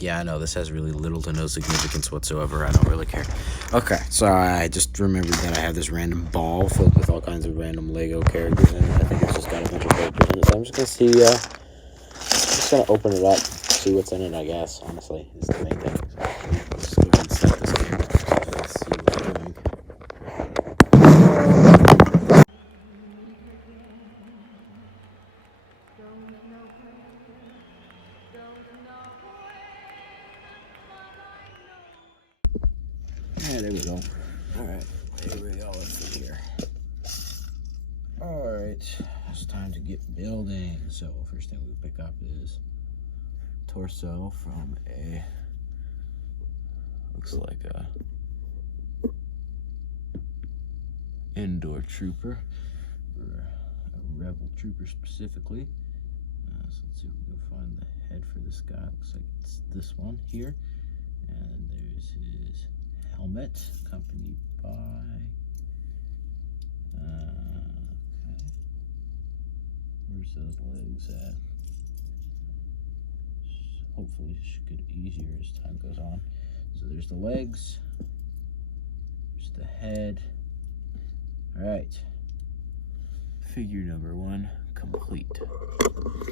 Yeah, I know this has really little to no significance whatsoever. I don't really care. Okay, so I just remembered that I have this random ball filled with all kinds of random Lego characters in it. I think it's just got a bunch of characters in it. So I'm just gonna see. Just gonna open it up, see what's in it. I guess honestly is the main thing. So let's go ahead and set this game. Let's see what we're doing. Yeah, there we go. Alright, there we go. Let's see here. Alright, it's time to get building. So, first thing we pick up is torso from a, looks like a indoor trooper, or a rebel trooper specifically. So let's see if we can find the head for this guy. Looks like it's this one here. And there's his helmet, accompanied by okay. Where's those legs at? Hopefully it should get easier as time goes on. So there's the legs, there's the head. Alright, figure number 1 complete.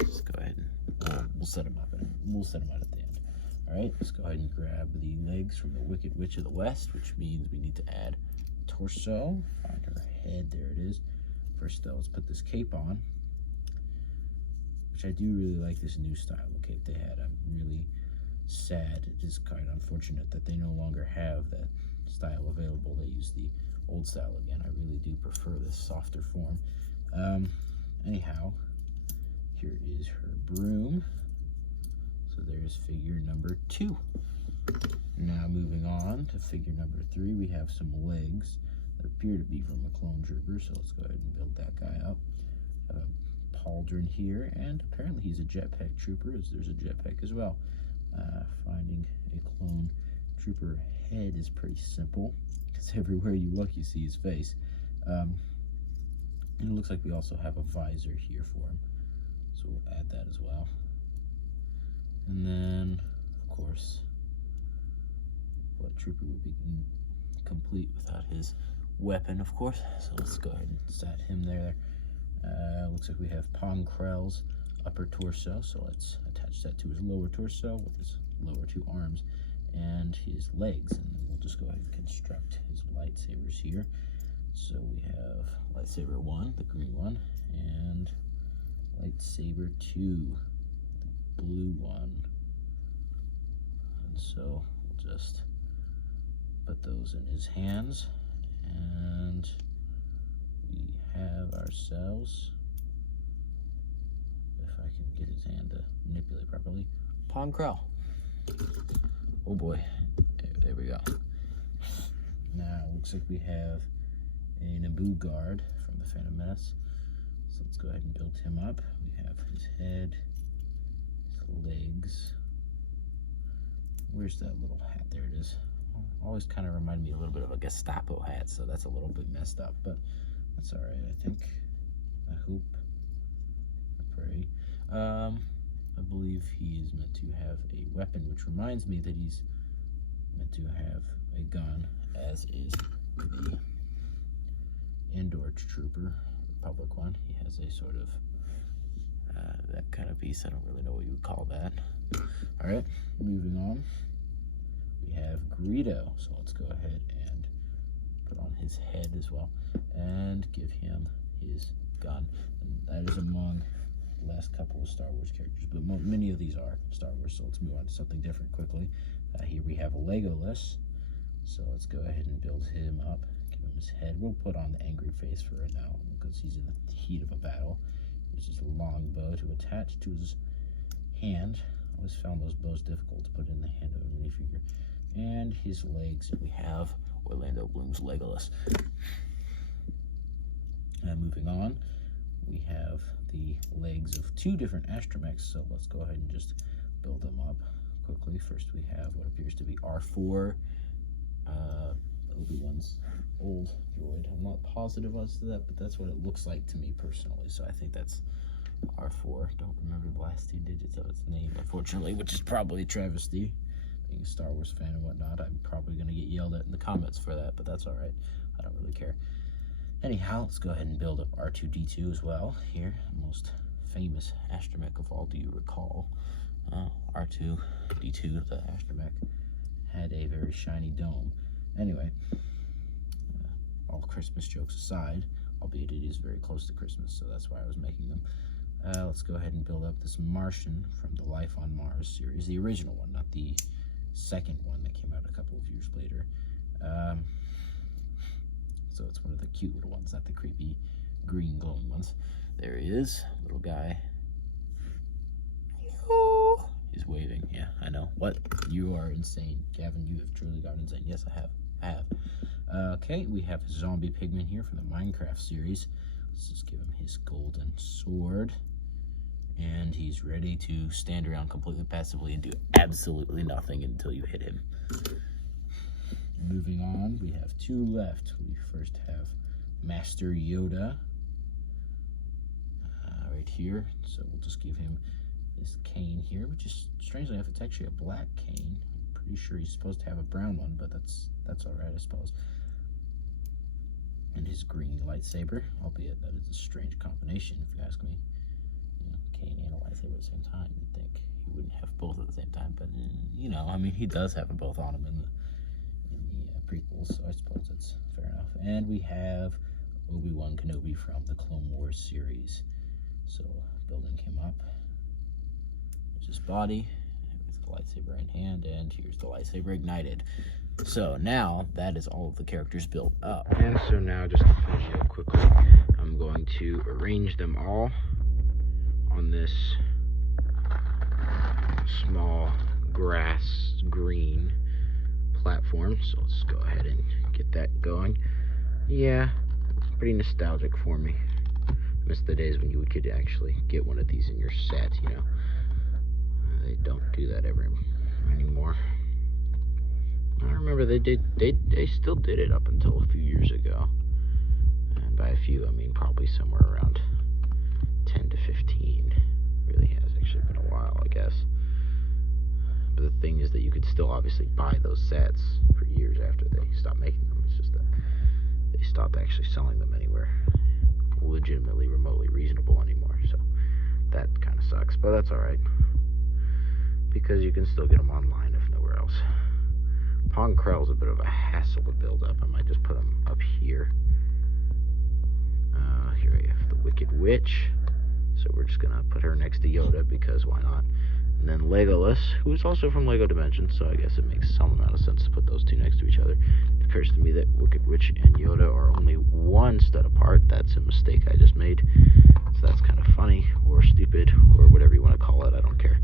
Let's go ahead and we'll set them up and we'll set them out at the end. Alright, let's go ahead and grab the legs from the Wicked Witch of the West, which means we need to add torso. Find her head, there it is. First though, let's put this cape on, which I do really like this new style of cape they had. I'm really sad, it is kind of unfortunate that they no longer have that style available. They use the old style again. I really do prefer this softer form. Anyhow, here is her broom. So there's figure number 2. Now moving on to figure number 3, we have some legs that appear to be from a clone trooper, so let's go ahead and build that guy up. Pauldron here, and apparently he's a jetpack trooper, as there's a jetpack as well. Finding a clone trooper head is pretty simple, because everywhere you look you see his face. And it looks like we also have a visor here for him, so we'll add that as well. And then, of course, what trooper would be complete without his weapon, of course. So let's go ahead and set him there. Looks like we have Ponkrell's upper torso, so let's attach that to his lower torso with his lower 2 arms and his legs, and then we'll just go ahead and construct his lightsabers here. So we have lightsaber 1, the green one, and lightsaber 2, the blue one. And so we'll just put those in his hands, and we have ourselves, if I can get his hand to manipulate properly, Ponkrell. Oh boy, there we go. Now looks like we have a Naboo guard from the Phantom Menace. So let's go ahead and build him up. We have his head, his legs. Where's that little hat? There it is. Always kind of reminded me a little bit of a Gestapo hat, so that's a little bit messed up, but that's all right, I think. I hope. I pray. I believe he is meant to have a weapon, which reminds me that he's meant to have a gun, as is the Indoor Trooper, Republic one. He has a sort of that kind of piece. I don't really know what you would call that. All right, moving on. We have Greedo, so let's go ahead and put on his head as well and give him his gun. And that is among the last couple of Star Wars characters, but many of these are Star Wars, so let's move on to something different quickly. Here we have a Legolas, so let's go ahead and build him up, give him his head. We'll put on the angry face for right now because he's in the heat of a battle. There's his long bow to attach to his hand. I always found those bows difficult to put in the hand of a minifigure. And his legs, we have Orlando Bloom's Legolas. Moving on, we have the legs of 2 different astromechs, so let's go ahead and just build them up quickly. First we have what appears to be R4, Obi-Wan's old droid. I'm not positive as to that, but that's what it looks like to me personally, so I think that's R4. Don't remember the last 2 digits of its name, unfortunately, which is probably a travesty. Being a Star Wars fan and whatnot, I'm probably going to get yelled at in the comments for that, but that's alright. I don't really care. Anyhow, let's go ahead and build up R2-D2 as well. Here, the most famous astromech of all, do you recall? R2-D2, the astromech, had a very shiny dome. Anyway, all Christmas jokes aside, albeit it is very close to Christmas, so that's why I was making them. Let's go ahead and build up this Martian from the Life on Mars series, the original one, not the second one that came out a couple of years later. So it's one of the cute little ones, not the creepy green glowing ones. There he is, little guy. Hello. He's waving. Yeah, I know. What? You are insane, Gavin. You have truly gone insane. Yes, I have. Okay, we have a zombie pigman here from the Minecraft series. Let's just give him his golden sword. And he's ready to stand around completely passively and do absolutely nothing until you hit him. Moving on, we have 2 left. We first have Master Yoda right here. So we'll just give him this cane here, which is strangely enough, it's actually a black cane. I'm pretty sure he's supposed to have a brown one, but that's alright, I suppose. And his green lightsaber, albeit that is a strange combination, if you ask me. You know, cane and a lightsaber at the same time. You'd think he wouldn't have both at the same time, but you know, I mean, he does have them both on him in the prequels, so I suppose that's fair enough. And we have Obi-Wan Kenobi from the Clone Wars series. So building him up. There's his body with the lightsaber in hand, and here's the lightsaber ignited. So now that is all of the characters built up. And so now, just to finish up quickly, I'm going to arrange them all on this small grass green platform. So let's go ahead and get that going. Yeah, it's pretty nostalgic for me. I miss the days when you could actually get one of these in your set, you know. They don't do that anymore. I remember they still did it up until a few years ago. And by a few, I mean probably somewhere around 10 to 15. Really has actually been a while, I guess. But the thing is that you could still obviously buy those sets for years after they stopped making them. It's just that they stopped actually selling them anywhere legitimately, remotely reasonable anymore. So that kind of sucks, but that's alright. Because you can still get them online if nowhere else. Pong Krell's a bit of a hassle to build up. I might just put them up here. Here I have the Wicked Witch. So we're just going to put her next to Yoda because why not? And then Legolas, who is also from Lego Dimensions, so I guess it makes some amount of sense to put those two next to each other. It occurs to me that Wicked Witch and Yoda are only 1 stud apart. That's a mistake I just made. So that's kind of funny, or stupid, or whatever you want to call it. I don't care.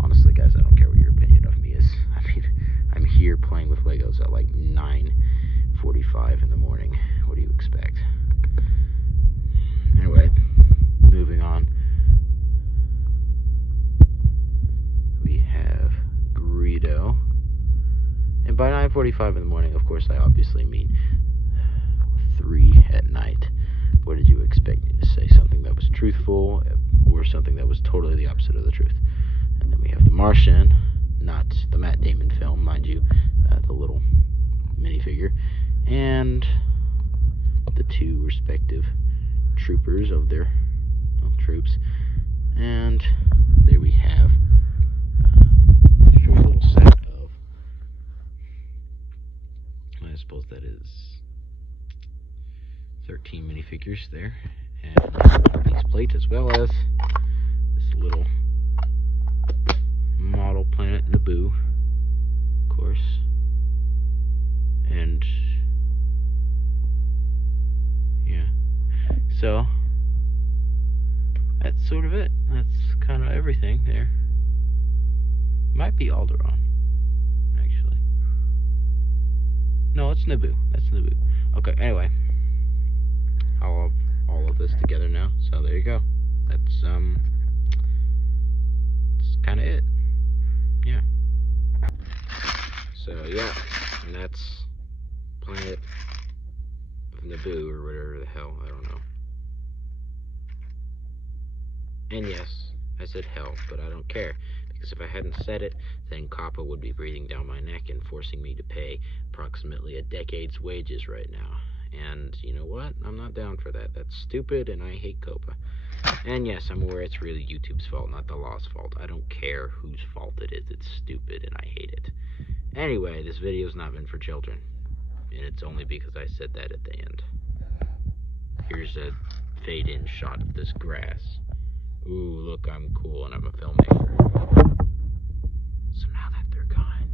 Honestly, guys, I don't care what your opinion of me is. I mean, I'm here playing with Legos at like 9:45 in the morning. What do you expect? Anyway, moving on. We have Greedo. And by 9:45 in the morning, of course, I obviously mean 3 at night. What did you expect me to say? Something that was truthful or something that was totally the opposite of the truth? And then we have The Martian, not the Matt Damon film, mind you, the little minifigure, and the 2 respective troopers of their troops. And there we have a little set of, I suppose that is 13 minifigures there, and these plates, as well as this little model planet Naboo, of course, and yeah, so that's sort of it. That's kind of everything there. Might be Alderaan, actually. No, it's Naboo. That's Naboo. Okay, anyway, I'll have all of this together now, so there you go. That's kind of it. Yeah. So yeah, and that's planet of Naboo, or whatever the hell, I don't know. And yes, I said hell, but I don't care, because if I hadn't said it, then COPPA would be breathing down my neck and forcing me to pay approximately a decade's wages right now. And you know what? I'm not down for that. That's stupid, and I hate COPPA. And yes, I'm aware it's really YouTube's fault, not the law's fault. I don't care whose fault it is. It's stupid, and I hate it. Anyway, this video's not meant for children, and it's only because I said that at the end. Here's a fade-in shot of this grass. Ooh, look, I'm cool, and I'm a filmmaker. So now that they're gone,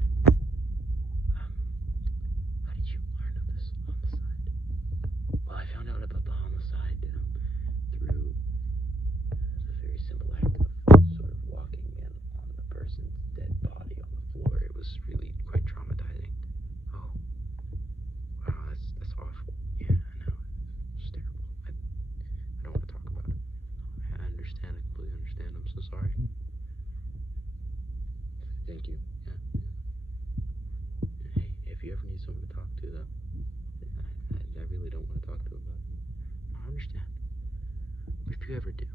how did you learn of this homicide? Well, I found out about the homicide through a very simple act of sort of walking in on the person's dead body on the floor. It was really quite traumatizing. Oh, wow, that's awful. Yeah, I know. It's terrible. I don't want to talk about it. I understand. I completely understand. I'm so sorry. Thank you. Yeah. Hey, if you ever need someone to talk to, though, I really don't want to talk to about it. I understand. But if you ever do,